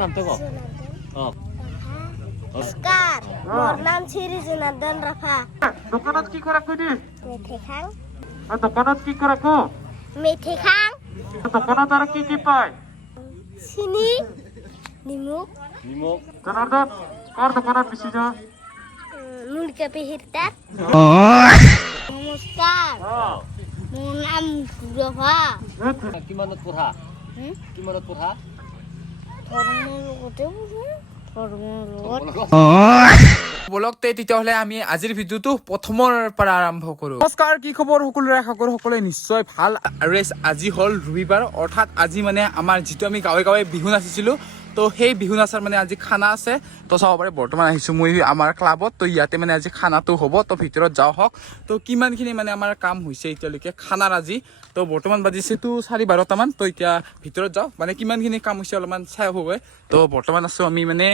নামটো ক নমস্কাৰ মোৰ নাম শ্ৰী জনাৰ্দন ৰাভা দোকানত কি কৰা কই দি মেথি খাং দোকানত কি কৰা কো মেথি খাং দোকানত আৰু কি পায় চিনি নিমখ জনাৰ্দন কাৰ দোকানত বেছি যা মুলকা পেহিৰতাৰ নমস্কাৰ মোৰ নাম ৰাভা কিমানত পঢ়া ধৰ্মৰ লগতে ধৰ্মৰ লগত বলক তেতিয়াহ'লে আমি আজিৰ ভিডিঅ'টো প্ৰথমৰ পৰা আৰম্ভ কৰোঁ। নমস্কাৰ, কি খবৰ সকলোৰে? আশা কৰোঁ সকলোৱে নিশ্চয় ভাল। আৰু আজি হ'ল ৰবিবাৰ, অৰ্থাৎ আজি মানে আমাৰ যিটো আমি গাঁৱে গাঁৱে বিহু নাচিছিলোঁ, তো সেই বিহু নাচাৰ মানে আজি খানা আছে। তো চাব পাৰে বৰ্তমান আহিছোঁ মই আমাৰ ক্লাবত, তো ইয়াতে মানে আজি খানাটো হ'ব। তো ভিতৰত যাওঁ হওক। তো কিমানখিনি মানে আমাৰ কাম হৈছে এতিয়ালৈকে খানাৰ আজি, তো বৰ্তমান বাজিছেতো 12:30মান। তো এতিয়া ভিতৰত যাওঁ, মানে কিমানখিনি কাম হৈছে অলপমান চাই হ'বগৈ। তো বৰ্তমান আছোঁ আমি মানে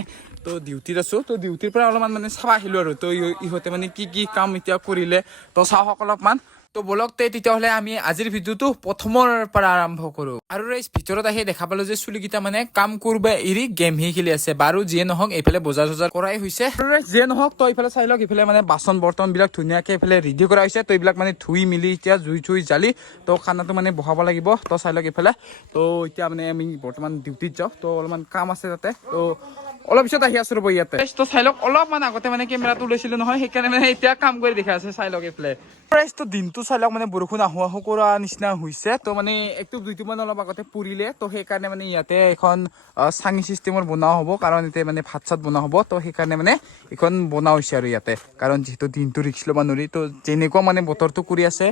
তো ডিউটিত আছোঁ। তো ডিউটিৰ পৰা অলপমান মানে চাব আহিলোঁ আৰু। তো ইহঁতে মানে কি কাম এতিয়া কৰিলে, তো চাওক অলপমান। তো বলক তেতিয়াহ'লে আমি আজিৰ ভিডিঅ'টো প্ৰথমৰ পৰা আৰম্ভ কৰোঁ। আৰু ভিতৰত আহি দেখা পালোঁ যে চুলিকেইটা মানে কাম কৰিব এৰি গেমহে খেলি আছে। বাৰু যিয়ে নহওক, এইফালে বজাৰ চজাৰ কৰাই হৈছে। যিয়ে নহওক, তো এইফালে চাই লওক, এইফালে মানে বাচন বৰ্তনবিলাক ধুনীয়াকৈ এইফালে ৰেডি কৰা হৈছে। তো এইবিলাক মানে ধুই মেলি এতিয়া জুই চুই জ্বালি তো খানাটো মানে বহাব লাগিব। তো চাই লওক এইফালে। তো এতিয়া মানে আমি বৰ্তমান ডিউটিত যাওঁ। তো অলপমান কাম আছে তাতে। তো অলপ পিছত আহি আছো ৰ'ব ইয়াতে। তো চাই লওক, অলপমান আগতে মানে কেমেৰাটো লৈছিলোঁ নহয়, সেইকাৰণে মানে এতিয়া কাম কৰি দেখা আছে। চাই লওক এইফালে তো দিনটো চাই লওক, মানে বৰষুণ আহো আহো কৰা নিচিনা হৈছে। তো মানে একটো দুইটোমান অলপ আগতে পৰিলে। তো সেইকাৰণে মানে ইয়াতে এখন চাঙি চিষ্টেমৰ বনোৱা হ'ব, কাৰণ ইয়াতে মানে ভাত চাত বনোৱা হ'ব। তো সেইকাৰণে মানে এইখন বনোৱা হৈছে আৰু ইয়াতে, কাৰণ যিহেতু দিনটো ৰিক্স ল'ব নোৱাৰি। তো যেনেকুৱা মানে বতৰটো কৰি আছে,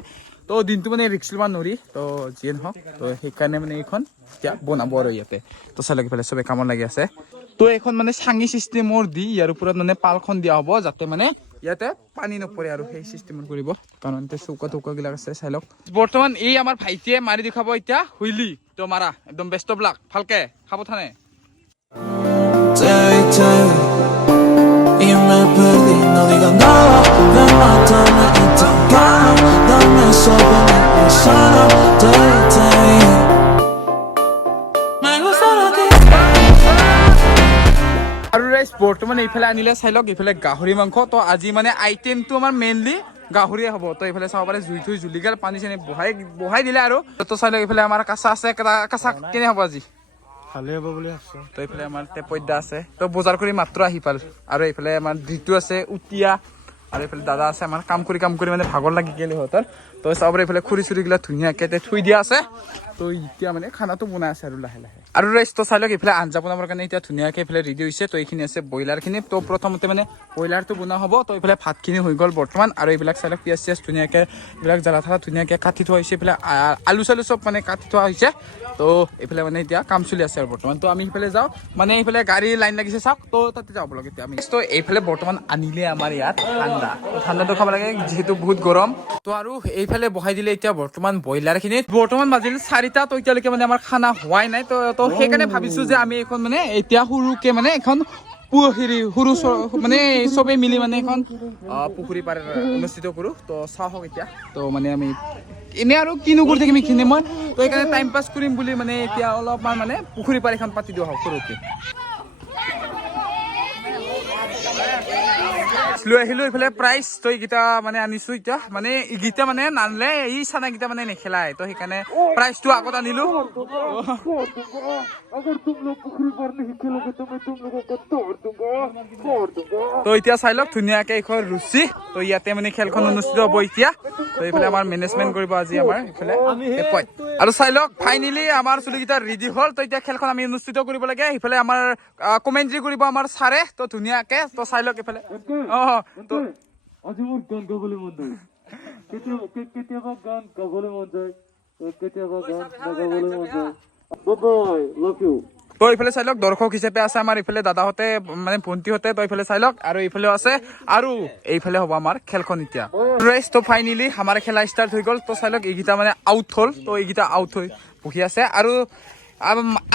তো দিনটো মানে ৰিক্স ল'ব নোৱাৰি। তো যিয়ে নহওক, তো সেইকাৰণে মানে এইখন এতিয়া বনাব আৰু ইয়াতে। তো চাই লওক এইফালে চবে কামত লাগি আছে। তো এইখন মানে চাঙি চিষ্টেমৰ দি ইয়াৰ ওপৰত মানে পালখন দিয়া হ'ব, যাতে মানে ইয়াতে পানী নপৰে আৰু সেই চিষ্টেমত কৰিব, কাৰণ এতিয়া চৌকা বিলাক আছে। চাই লওক বৰ্তমান এই আমাৰ ভাইটিয়ে মাৰি দেখাব এতিয়া হুইলি। তো মাৰা একদম বেষ্ট অফ লাক, ভালকে খাব থানে। Y me perdí, no digas nada, me mátame y te gano, dame sobre mi persona, me gusta lo que আৰু ৰাইজ বৰ্তমান এইফালে আনিলে চাই লওক, এইফালে গাহৰি মাংস। তো আজি মানে আইটেমটো আমাৰ মেইনলি গাহৰিয়ে হ'ব। তো এইফালে চাব পাৰে জুই থুই জ্বলি গেল, পানী চানী বহাই দিলে আৰু। তো চাই লওক এইফালে আমাৰ কাঁচা আছে, কাঁচা কেনে হ'ব আজি? ভালে হ'ব বুলি আছে। তো এইফালে আমাৰ টেপদ্যা আছে। তো বজাৰ কৰি মাত্ৰ আহি পাল। আৰু এইফালে আমাৰ ডিটু আছে, উটিয়া, আৰু এইফালে দাদা আছে। আমাৰ কাম কৰি মানে ভাগৰ লাগি গ'ল সিহঁতৰ। তো চাব পাৰে এইফালে খুৰি চুৰিগিলা ধুনীয়াকৈ থুই দিয়া আছে। তো এতিয়া মানে খানাটো বনাই আছে আৰু লাহে লাহে। আৰু ৰাইজ তো চাই লওক, এইফালে আঞ্জা বনাবৰ কাৰণে এতিয়া ধুনীয়াকৈ এইফালে ৰেডি হৈছে। তো এইখিনি আছে ব্ৰইলাৰখিনি। তো প্ৰথমতে মানে ব্ৰইলাৰটো বনোৱা হ'ব। তো এইফালে ভাতখিনি হৈ গ'ল বৰ্তমান। আৰু এইবিলাক চাই লওক, পিঁয়াজ চিয়াজ ধুনীয়াকৈ এইবিলাক জ্বালা থালা ধুনীয়াকৈ কাটি থোৱা হৈছে। এইফালে আলু চালু চব মানে কাটি থোৱা হৈছে। তো এইফালে মানে এতিয়া কাম চলি আছে আৰু বৰ্তমান। তো আমি সেইফালে যাওঁ, মানে এইফালে গাড়ী লাইন লাগিছে চাওক। তো তাতে যাব লাগে এতিয়া আমি। তো এইফালে বৰ্তমান আনিলে আমাৰ ইয়াত ঠাণ্ডা। তো ঠাণ্ডাটো খাব লাগে যিহেতু বহুত গৰম। তো আৰু এইফালে বহাই দিলে এতিয়া বৰ্তমান ব্ৰইলাৰখিনিত। বৰ্তমান বাজিল 4টা। তো এতিয়ালৈকে মানে আমাৰ খানা হোৱাই নাই। তো সেইকাৰণে ভাবিছোঁ যে আমি এখন মানে এতিয়া সৰুকৈ মানে এখন সৰু মানে চবেই মিলি মানে এখন পুখুৰী পাৰ অনুষ্ঠিত কৰোঁ। তো চাওঁ হওক এতিয়া। তো মানে আমি এনে আৰু কিনো কৰি থাকিম এইখিনি মই। তো সেইকাৰণে টাইম পাছ কৰিম বুলি মানে এতিয়া অলপমান মানে পুখুৰী পাৰ এখন পাতি দিওঁ হওক সৰুকৈ। লৈ আহিলোঁ এইফালে প্ৰাইজ। তো এইকেইটা মানে আনিছোঁ এতিয়া, মানে এইকেইটা মানে নানিলে এই চানাকেইটা মানে নেখেলায়। তো সেইকাৰণে প্ৰাইজটো আগত আনিলোঁ। তো এতিয়া চাই লওক ধুনীয়াকৈ এইখন ৰুচি। তো ইয়াতে মানে খেলখন অনুষ্ঠিত হ'ব এতিয়া। তো এইফালে আমাৰ মেনেজমেণ্ট কৰিব আজি আমাৰ এইফালে আৰু চাই লওক ফাইনেলি আমাৰ চুলিকেইটা ৰেডি হ'ল। তো এতিয়া খেলখন আমি অনুষ্ঠিত কৰিব লাগে। সেইফালে আমাৰ কমেণ্ট্ৰি কৰিব আমাৰ ছাৰে। তো ধুনীয়াকৈ তো চাই লওক এইফালে। তো আজি মোৰ গান গাবলৈ মন যায়, কেতিয়াবা গান গাবলৈ মন যায়, কেতিয়াবা গান নাগাবলৈ মন যায়। বাই লাভ ইউ। তো এইফালে চাই লওক দৰ্শক হিচাপে আছে আমাৰ এইফালে দাদাহঁতে, মানে ভণ্টিহঁতে। তো এইফালে চাই লওক, আৰু এইফালেও আছে, আৰু এইফালে হ'ব আমাৰ খেলখন এতিয়া। তো ফাইনেলি আমাৰ খেলা ষ্টাৰ্ট হৈ গ'ল। তো চাই লওক এইকেইটা মানে আউট হ'ল। তো এইকেইটা আউট হৈ বহি আছে।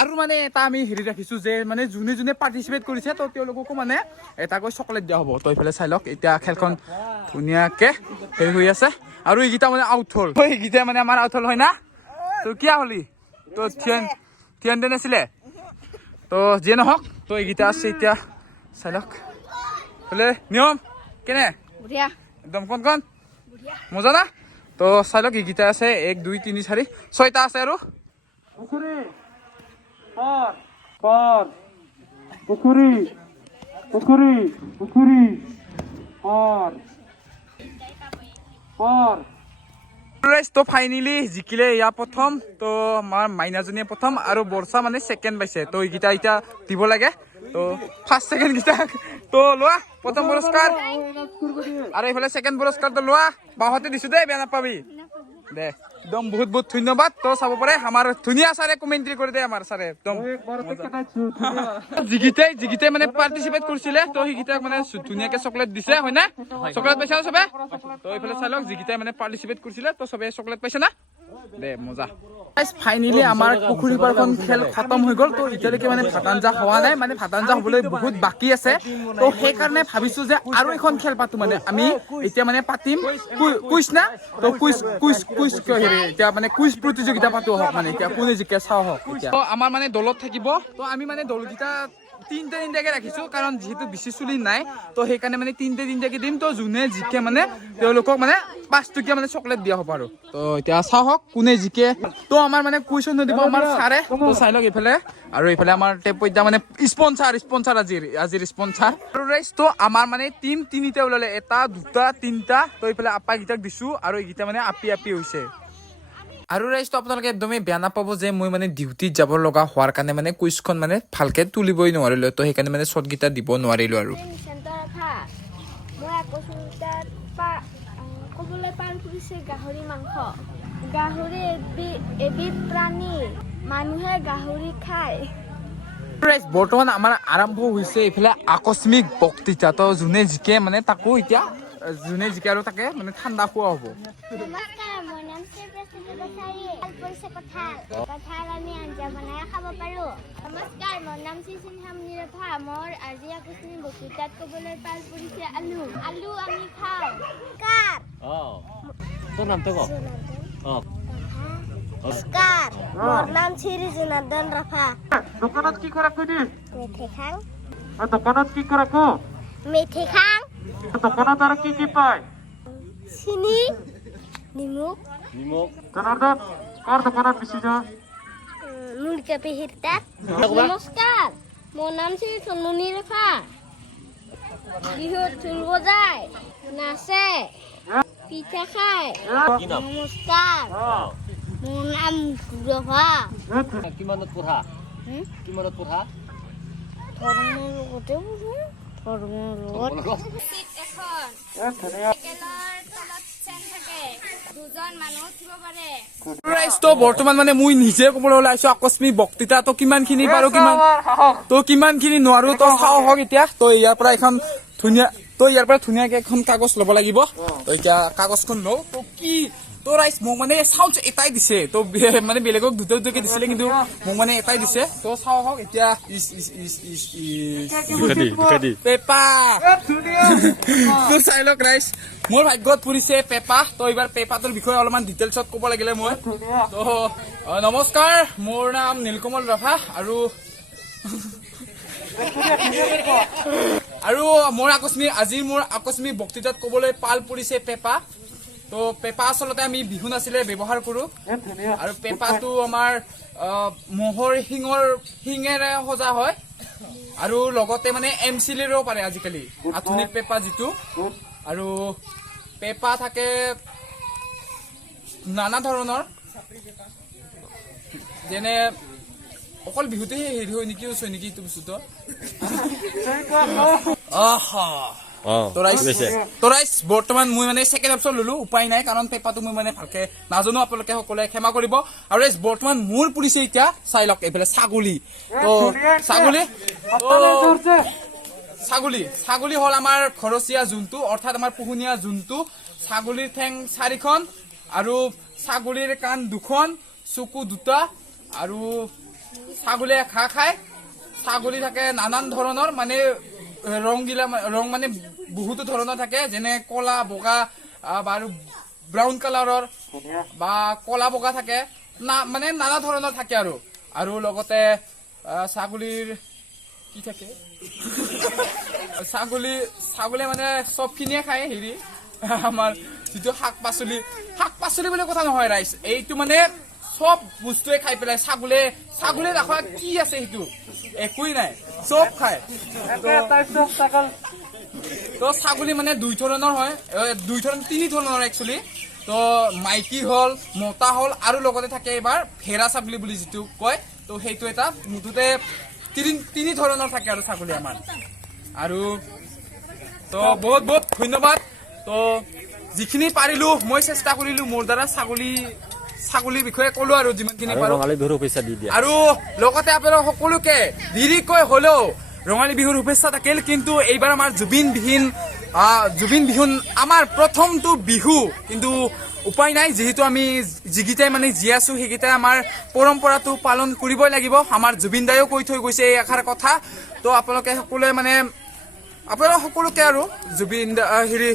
আৰু মানে এটা আমি হেৰি ৰাখিছোঁ যে মানে যোনে যোনে পাৰ্টিচিপেট কৰিছে, তো তেওঁলোককো মানে এটাকৈ চকলেট দিয়া হ'ব। তো এইফালে চাই লওক এতিয়া খেলখন ধুনীয়াকৈ হেৰি হৈ আছে। আৰু এইকেইটা মানে আউট হ'ল। তো এইকেইটা মানে আমাৰ আউট হ'ল হয় না? তো কিয় হ'লি? তো থিয়ন দেন আছিলে। তো যিয়ে নহওক তো এইকেইটা আছে এতিয়া চাই লওক বোলে নিয়ম কেনে বঢ়িয়া একদম কণ মজা না তো চাই লওক এইকেইটা আছে 1 2 3 4 6টা আছে আৰু পুখুৰী পাৰ পুখুৰী পুখুৰী পুখুৰী পাৰ তো ফাইনেলি জিকিলে ইয়াৰ প্ৰথম তো আমাৰ মাইনাজনীয়ে প্ৰথম আৰু বৰ্ষা মানে ছেকেণ্ড পাইছে তো এইকেইটা এতিয়া দিব লাগে তো ফাৰ্ষ্ট ছেকেণ্ড কেইটা তো লোৱা প্ৰথম পুৰস্কাৰ আৰু এইফালে ছেকেণ্ড পুৰস্কাৰটো লোৱা বাহঁতে দিছো দেই বেয়া নাপাবি দে একদম বহুত বহুত ধন্যবাদ তো চাব পাৰে আমাৰ ধুনীয়া ছাৰে কমেণ্ট্ৰি কৰি দে আমাৰ ছাৰে একদম যিকেইটাই মানে পাৰ্টিচিপেট কৰিছিলে তো সেইকেইটাক মানে ধুনীয়াকে চকলেট দিছে হয় না চকলেট পাইছে না চবে তো এইফালে চাই লওক যিকেইটাই মানে পাৰ্টিচিপেট কৰিছিলে তো চবে চকলেট পাইছে না দে মজা ফাইনেলি আমাৰ পুখুৰী পাৰখন খেল খতম হৈ গ'ল তো এতিয়ালৈকে মানে ভাত আঞ্জা হোৱা নাই মানে ভাত আঞ্জা হ'বলৈ বহুত বাকী আছে তো সেইকাৰণে ভাবিছো যে আৰু এখন খেল পাতো মানে আমি এতিয়া মানে পাতিম কুইজ না তো কুইজ এতিয়া মানে কুইজ প্ৰতিযোগিতা পাতো হওক মানে এতিয়া কোনে জিকে চাওঁ হওক এতিয়া আমাৰ মানে দলত থাকিব তো আমি মানে দলকেইটা তিনটাকে ৰাখিছো কাৰণ যিহেতু বেছি চুলি নাই তো সেইকাৰণে মানে তিনটাকে দিম তো যোনে জিকে মানে তেওঁলোকক মানে 5 টকীয়া মানে চকলেট দিয়া হ'ব আৰু তো এতিয়া চাওঁ হওক কোনে জিকে তো আমাৰ মানে কুৱেশ্যন দিব আমাৰ ছাৰে তো চাই লওক এইফালে আৰু এইফালে আমাৰ টেপইটা মানে স্পন্সাৰ আজিৰ স্পন্সাৰ আৰু ৰাইজ তো আমাৰ মানে টিম 3টা ওলালে 1 2 3টা তো এইফালে আপাকেইটাক দিছো আৰু এইকেইটা মানে আপি হৈছে আৰু ৰাইজটো আপোনালোকে একদমেই বেয়া নাপাব যে মই মানে ডিউটিত যাব লগা হোৱাৰ কাৰণে মানে কুইজখন মানে ভালকে তুলিবই নোৱাৰিলো তো সেইকাৰণে মানে শ্বটকেইটা দিব নোৱাৰিলো আৰু ক'বলৈ পাৰ কৰিছে গাহৰি মাংস গাহৰি এবিধ প্ৰাণী মানুহে গাহৰি খায় বৰ্তমান আমাৰ আৰম্ভ হৈছে এইফালে আকস্মিক বক্তৃতা তো যোনে জিকে মানে তাকো এতিয়া যোনে জিকে আৰু তাকে মানে ঠাণ্ডা খোৱা হ'ব নমস্কাৰ মোৰ নাম কঁঠাল আমি আঞ্জা বনাই খাব পাৰো নমস্কাৰ মোৰ নাম নিৰভা মোৰ আজি আকস্মিক বক্তৃতাত ক'বলৈ পাৰ পৰিছে আলু আমি খাওঁ তোৰ নামটো ক নমস্কাৰ মোৰ নাম শ্ৰী জনাৰ্দন ৰাভা দোকানত কি কৰা কৈ দি মেথি খাং দোকানত কি কৰা কো মেথি খাং দোকানত আৰু কি পায় চিনি নিমখ জনাৰ্দন কাৰ দোকানত বেছি যা মুলকা পেহিৰ তাত নমস্কাৰ মোৰ নাম শ্ৰী চন্মনী ৰেখা বিহুত ঢোল বজায় নাচে পিঠা খায় নমস্কাৰ মোৰ নাম ৰভা কিমানত পঢ়া ধৰ্মৰ লগতে বুজো ধৰ্মৰ লগত দুজন মানুহ উঠিব পাৰে তো বৰ্তমান মানে মই নিজে ক'বলৈ ওলাইছো আকস্মিক বক্তৃতা তো কিমানখিনি পাৰো কিমানখিনি নোৱাৰো তো চাওঁ হওক এতিয়া তো ইয়াৰ পৰা ধুনীয়াকে এখন কাগজ ল'ব লাগিব তো এতিয়া কাগজখন লওঁ তো কি তো ৰাইজ মোক মানে চাউণ্ড এটাই দিছে তো মানে বেলেগক দুটাকে দিছিলে কিন্তু মোক মানে এটাই দিছে তো চাওঁ হওক এতিয়া পেপা তো চাই লওক ৰাইজ মোৰ ভাগ্যত পৰিছে পেপা তো এইবাৰ পেপাটোৰ বিষয়ে অলপমান ডিটেইলছত ক'ব লাগিলে মই তো নমস্কাৰ মোৰ নাম নীলকমল ৰাভা আৰু মোৰ আকস্মিক বক্তৃতাত ক'বলৈ পাল পৰিছে পেপা তো পেপা আচলতে আমি বিহু নাছিলে ব্যৱহাৰ কৰো আৰু পেপাটো আমাৰ মহৰ শিঙেৰে সজা হয় আৰু লগতে মানে এমচিলেও পাৰে আজিকালি আধুনিক পেপা যিটো আৰু পেপা থাকে নানা ধৰণৰ যেনে অকল বিহুতে হেৰি হয় নেকি এইটো বস্তুটো বৰ্তমান মই মানে ছেকেণ্ড অপশ্যন ললো উপায় নাই কাৰণ পেপাটো মই মানে ভালকে নাজানো আপোনালোকে সকলোৱে ক্ষমা কৰিব আৰু বৰ্তমান মোৰ পৰিছে এতিয়া চাই লওক এইফালে ছাগলী তো ছাগলী হ'ল আমাৰ ঘৰচীয়া জন্তু অৰ্থাৎ আমাৰ পোহনীয়া জন্তু ছাগলীৰ ঠেং 4খন আৰু ছাগলীৰ কাণ 2খন চকু 2টা আৰু ছাগলীয়ে ঘাঁহ খায় ছাগলী থাকে নানান ধৰণৰ মানে ৰং মানে বহুতো ধৰণৰ থাকে যেনে কলা বগা আৰু ব্ৰাউন কালাৰৰ বা কলা বগা থাকে মানে নানা ধৰণৰ থাকে আৰু লগতে ছাগলীৰ কি থাকে ছাগলী মানে চবখিনিয়ে খায় হেৰি আমাৰ যিটো শাক পাচলি বুলি কথা নহয় ৰাইজ এইটো মানে সব বস্তুৱে খাই পেলাই ছাগলী ৰাখা কি আছে সেইটো একোই নাই চব খায় তো ছাগলী মানে তিনি ধৰণৰ একচুৱেলি তো মাইকী হ'ল মতা হ'ল আৰু লগতে থাকে এইবাৰ ভেড়া ছাগলী বুলি যিটো কয় তো সেইটো এটা মুঠতে তিনি ধৰণৰ থাকে আৰু ছাগলী আমাৰ আৰু তো বহুত ধন্যবাদ তো যিখিনি পাৰিলো মই চেষ্টা কৰিলো মোৰ দ্বাৰা ছাগলীৰ বিষয়ে ক'লো আৰু যিমানখিনি পাৰো ৰঙালী বিহুৰ শুভেচ্ছা দি দিয়া আৰু লগতে আপোনালোক সকলোকে দেৰিকৈ হ'লেও ৰঙালী বিহুৰ শুভেচ্ছা থাকিল কিন্তু এইবাৰ আমাৰ জুবিন বিহু আমাৰ প্ৰথমটো বিহু কিন্তু উপায় নাই যিহেতু আমি যিকেইটাই মানে জীয়াই আছো সেইকেইটাই আমাৰ পৰম্পৰাটো পালন কৰিবই লাগিব আমাৰ জুবিন দায়েও কৈ থৈ গৈছে এই এষাৰ কথা তো আপোনালোকে সকলোকে আৰু জুবিন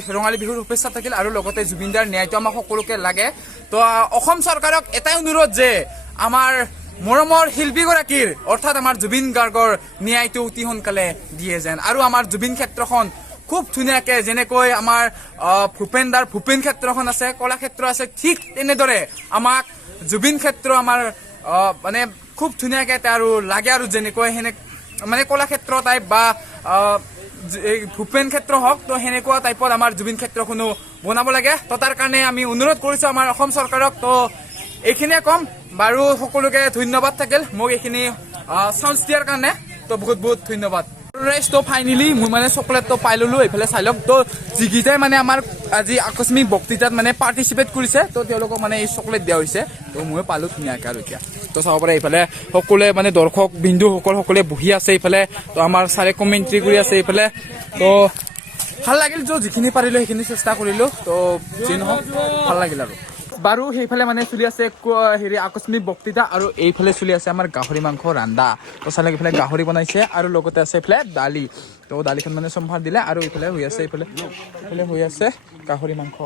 ৰঙালী বিহুৰ শুভেচ্ছা থাকিল আৰু লগতে জুবিন দাৰ ন্যায়টো আমাক সকলোকে লাগে তো অসম চৰকাৰক এটাই অনুৰোধ যে আমাৰ মৰমৰ শিল্পীগৰাকীৰ অৰ্থাৎ আমাৰ জুবিন গাৰ্গৰ ন্যায়টো অতি সোনকালে দিয়ে যেন আৰু আমাৰ জুবিন ক্ষেত্ৰখন খুব ধুনীয়াকে যেনেকৈ আমাৰ ভূপেন ক্ষেত্ৰখন আছে কলাক্ষেত্ৰ আছে ঠিক তেনেদৰে আমাক জুবিন ক্ষেত্ৰ আমাৰ মানে খুব ধুনীয়াকে আৰু লাগে আৰু যেনেকৈ মানে কলাক্ষেত্ৰ টাইপ বা ভূপেন ক্ষেত্ৰ হওক তো সেনেকুৱা টাইপত আমাৰ জুবিন ক্ষেত্ৰখনো বনাব লাগে তো তাৰ কাৰণে আমি অনুৰোধ কৰিছো আমাৰ অসম চৰকাৰক তো এইখিনিয়ে কম বাৰু সকলোকে ধন্যবাদ থাকিল মোক এইখিনি চান্স দিয়াৰ কাৰণে তো বহুত ধন্যবাদ তো ফাইনেলি মই মানে চকলেটটো পাই ললো এইফালে চাই লওক তো যিকেইটাই মানে আমাৰ আজি আকস্মিক বক্তৃতাত মানে পাৰ্টিচিপেট কৰিছে তো তেওঁলোকক মানে এই চকলেট দিয়া হৈছে তো মই পালো ধুনীয়াকে আৰু এতিয়া তো চাব পাৰে এইফালে সকলোৱে মানে দৰ্শক বিন্দুসকল সকলোৱে বহি আছে এইফালে তো আমাৰ ছাৰে কমেণ্ট্ৰি কৰি আছে এইফালে তো ভাল লাগিল যিখিনি পাৰিলো সেইখিনি চেষ্টা কৰিলো তো যি নহওক ভাল লাগিল আৰু বাৰু সেইফালে মানে চলি আছে হেৰি আকস্মিক বক্তৃতা আৰু এইফালে চলি আছে আমাৰ গাহৰি মাংস ৰান্ধা তো চালে এইফালে গাহৰি বনাইছে আৰু লগতে আছে এইফালে দালি তো দালিখন মানে সম্ভাৰ দিলে আৰু এইফালে হৈ আছে এইফালে হৈ আছে গাহৰি মাংস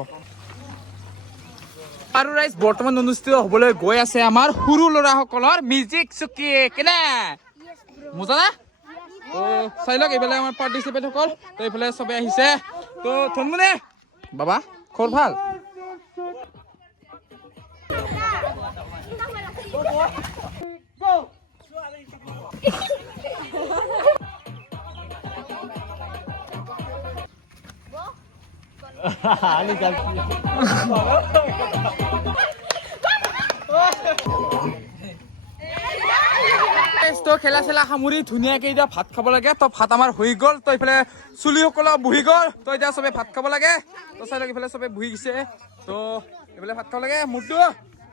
আৰু ৰাইজ বৰ্তমান অনুষ্ঠিত হ'বলৈ গৈ আছে আমাৰ সৰু ল'ৰাসকলৰ মিউজিক চুকি কেনে মজা না তো চাই লওক এইফালে আমাৰ পাৰ্টিচিপেট সকল তো এইফালে চবে আহিছে তো থমনে বাবা খবৰ ভাল তো খেলা সামৰি ধুনীয়াকে এতিয়া ভাত খাব লাগে তো ভাত আমাৰ হৈ গ'ল তো এইফালে চুলিসকলৰ বহি গ'ল তো এতিয়া চবে ভাত খাব লাগে তো চাই লওক এইফালে চবে বহি গৈছে তো এইফালে ভাত খাব লাগে মোৰতো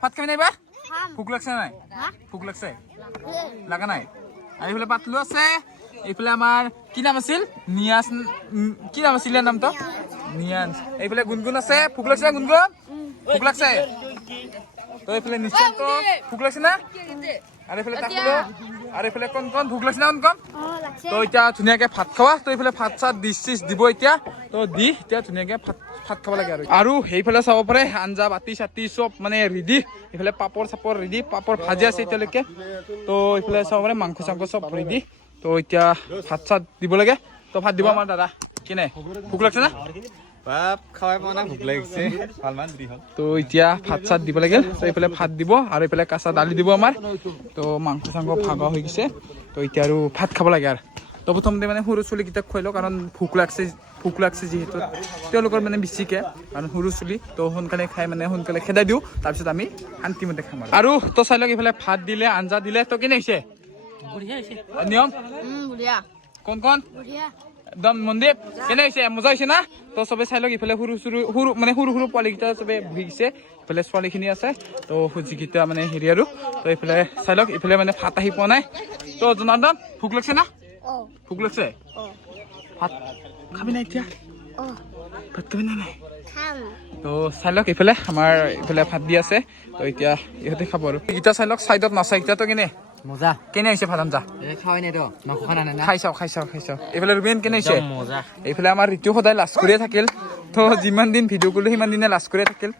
ভাত খাই নাইবা ভোক লাগছে নাই ভোক লাগছে লাগা নাই আৰু এইফালে পাতলু আছে এইফালে আমাৰ কি নাম আছিল নিয়াজ কি নাম আছিল নামটো নিয়াজ এইফালে গুণগুণ আছে ভোক লাগছে গুণগুণ ভোক লাগছে তো এইফালে নিশ্চন্ত ভোক লাগছে না আৰু এইফালে তাকলো আৰু এইফালে কণ ভোক লাগছে না কণ তো এতিয়া ধুনীয়াকে ভাত খাৱা তো এইফালে ভাত চাত ডিছ দিব এতিয়া তো এতিয়া ধুনীয়াকে ভাত খাব লাগে আৰু সেইফালে চাব পাৰে আঞ্জা বাতি চাতি চব মানে ৰেডি এইফালে পাপৰ চাপৰ ৰেডি পাপৰ ভাজি আছে এতিয়ালৈকে তো এইফালে চাব পাৰে মাংস চাংস চব ৰেডি তো এতিয়া ভাত চাত দিব লাগে তো ভাত দিব আমাৰ দাদা কেনে ভোক লাগছে না ভাত খাই মানে ভোক লাগিছে ভালমান দি হ'ল তো এতিয়া ভাত চাত দিব লাগে তো এইফালে ভাত দিব আৰু এইফালে কাঁচা দালি দিব আমাৰ তো মাংস চাংস ভাগা হৈ গৈছে তো এতিয়া আৰু ভাত খাব লাগে আৰু তো প্ৰথমতে মানে সৰু চলিকেইটাক খুৱাই কাৰণ ভোক লাগছে যিহেতু তেওঁলোকৰ মানে বেছিকৈ কাৰণ সৰু চলি তো সোনকালে খাই মানে সোনকালে খেদাই দিওঁ তাৰপিছত আমি শান্তিমতে খাম আৰু তো চাই লওক এইফালে ভাত দিলে আঞ্জা দিলে তো কেনে হৈছে নিয়ম কণ একদম মন্দিৰ কেনে হৈছে মজা হৈছে না তো চবে চাই লওক ইফালে সৰু পোৱালীকেইটা চবে বহি গৈছে ইফালে ছোৱালীখিনি আছে তো যিকেইটা মানে হেৰি আৰু তো এইফালে চাই লওক ইফালে মানে ভাত আহি পোৱা নাই তো জনাৰ্দন ভোক লাগছে না ভোক লাগছে ভাত খাবি নাই এতিয়া ভাত খাবি না নাই তো চাই লওক ইফালে আমাৰ ইফালে ভাত দি আছে তো এতিয়া ইহঁতে খাব আৰু এইকেইটা চাই লওক চাইডত নাচা এইকেইটাতো মজা কেনে হৈছে ভাত আঞ্জা খাই নাই তো মাংস খানা নাই খাই চাও এইফালে ৰুবেন কেনে হৈছে এইফালে আমাৰ ঋতু সদায় লাজ কৰিয়ে থাকিল তো যিমান দিন ভিডিঅ' কৰিলো সিমান দিনে লাজ কৰিয়ে থাকিল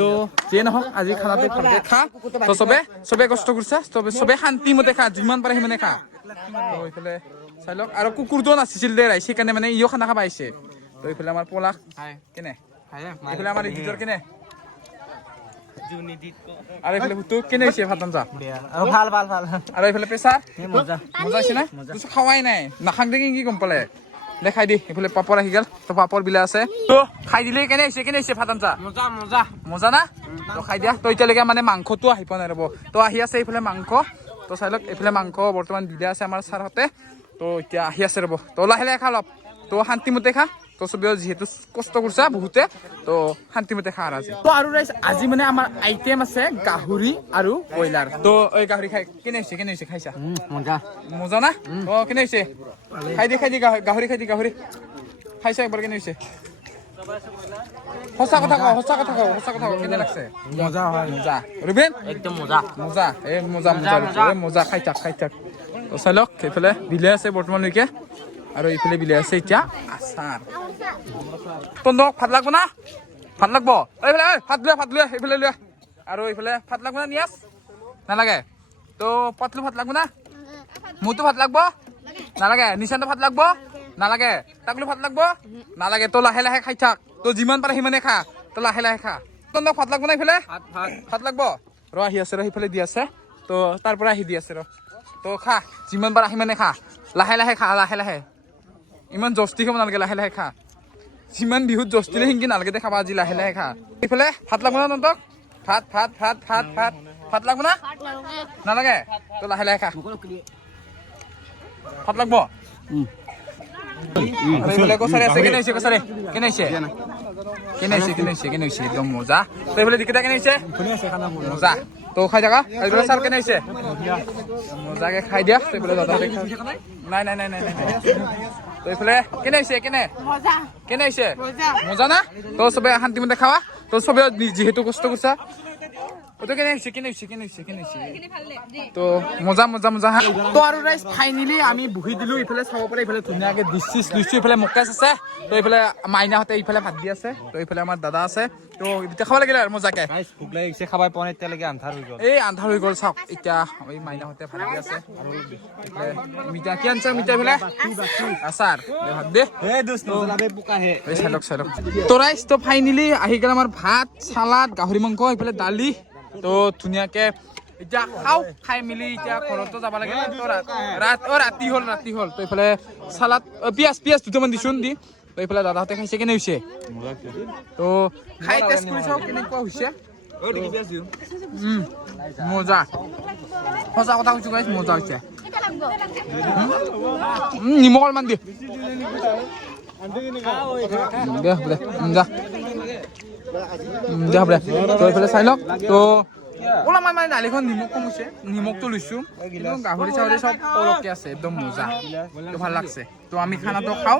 তো যিয়ে নহওক আজি খানাটো ভালকে খা তো চবে কষ্ট কৰিছে চবে শান্তিমতে খা যিমান পাৰে সিমানে খা তো এইফালে চাই লওক আৰু কুকুৰটো নাচিছিল দে ৰাইছে কাৰণে মানে ইও খানা খাব আহিছে তো এইফালে আমাৰ পলাশ কেনে এইফালে আমাৰ ইডিটৰ কেনে আৰু এইফালে হুতু কেনে হৈছে ভাত আঞ্জা ভাল আৰু এইফালে প্ৰেছাৰ মজা হৈছে না তুই খাৱাই নাই নাখাং দেখি কি গম পালে দেখাই দি এইফালে পাপৰ আহি গেল তো পাপৰ বিলা আছে তো খাই দিলে কেনে হৈছে ভাত আঞ্জা মজা না তো খাই দিয়া তো এতিয়ালৈকে মানে মাংসটো আহি পোৱা নাই ৰ'ব তো আহি আছে এইফালে মাংস তো চাই লওক এইফালে মাংস বৰ্তমান দিলে আছে আমাৰ ছাৰহঁতে তো এতিয়া আহি আছে ৰ'ব তো লাহে লাহে খা অলপ তো শান্তিমতে খা তো চবেও যিহেতু কষ্ট কৰিছা বহুতে তো শান্তিমতে খা আজি তো আৰু ৰাইজ আজি মানে আমাৰ আইটেম আছে গাহৰি আৰু ব্ৰইলাৰ তো এই গাহৰি খাই কেনে হৈছে খাইছা মজা না অ কেনে হৈছে খাই দি গাহৰি খাইছা একবাৰ কেনে হৈছে সঁচা কথা কওঁ কেনে লাগছে মজা ৰুবেন একদম মজা খাই থাক তো চাই লওক সেইফালে বিলে আছে বৰ্তমানলৈকে আৰু এইফালে বিলে আছে এতিয়া আচাৰ তন্দক ভাত লাগব না ভাত লাগব এইফালে ভাত লৈ এইফালে লৈ আৰু এইফালে ভাত লাগব না নিয়াজ নালাগে তো পাতলু ভাত লাগব না মোৰতো ভাত লাগব নালাগে নিশান্ত ভাত লাগব নালাগে তাকলু ভাত লাগব নালাগে তো লাহে লাহে খাই থাক তো যিমান পাৰে সিমানে খা তো লাহে লাহে খা তন্দক ভাত লাগব না এইফালে ভাত লাগব ৰ আহি আছে ৰ সেইফালে দি আছে তো তাৰ পৰা আহি দি আছে ৰ তো খা যিমান পাৰে সিমানে খা লাহে লাহে খা ইমান জস্তি খাব নালাগে লাহে লাহে খা যিমান বিহুত জস্তিলে সিংকি নালাগে দে খাবা আজি লাহে লাহে খা এইফালে ভাত লাগব না তন্তক ভাত লাগব না নালাগে তো লাহে লাহে খা ভাত লাগব এইফালে কছাৰী আছে কেনে হৈছে একদম মজা তো এইফালে দিকেইটা কেনে হৈছে মজা তো খাই থাকা এইফালে চাৰ কেনে হৈছে মজাকে খাই দিয়া তো এইফালে দাদা নাই তো এইফালে কেনে হৈছে মজা না তো চবে শান্তিমতে খাৱা তো চবে যিহেতু কষ্ট কৰিছা তো কেনে হৈছে তো মজা তো আৰু ৰাইজ ফাইনেলি আমি বহি দিলো ইফালে চাব পাৰে ইফালে ধুনীয়াকে ডিছ লৈছো ইফালে মকেচ আছে তো এইফালে মাইনাহঁতে ইফালে ভাত দি আছে তো এইফালে আমাৰ দাদা আছে তো এতিয়া খাব লাগিলে আৰু মজাকে ভোক লাগিছে খাবাই পোৱা নাই এতিয়ালৈকে আন্ধাৰ হৈ গ'ল চাওক এতিয়া এই মাইনাহঁতে ভাত দি আছে আৰু এইফালে মিঠা কি আনছা মিঠা এইফালে আচাৰ ভাত দে চাই লওক তো ৰাইজ তো ফাইনেলি আহি গ'ল আমাৰ ভাত চালাড গাহৰি মাংস এইফালে দালি তো ধুনীয়াকে এতিয়া খাই মেলি এতিয়া ঘৰতো যাব লাগে তো ৰাতি হ'ল তো এইফালে চালাড পিয়াজ দুটামান দিছোঁ দি তো এইফালে দাদাহঁতে খাইছে কেনে হৈছে তো খাই টেষ্ট কৰি চাওঁ কেনেকুৱা হৈছে মজা সঁচা কথা কৈছোঁ গাইছ মজা হৈছে নিমখ অলপমান দি তো এইফালে চাই লওক তো অলপমান মানে দালিখন নিমখ কম হৈছে নিমখটো লৈছোঁ কিন্তু গাহৰি চাহৰি চব অলপকে আছে একদম মজা তো ভাল লাগছে তো আমি খানাটো খাওঁ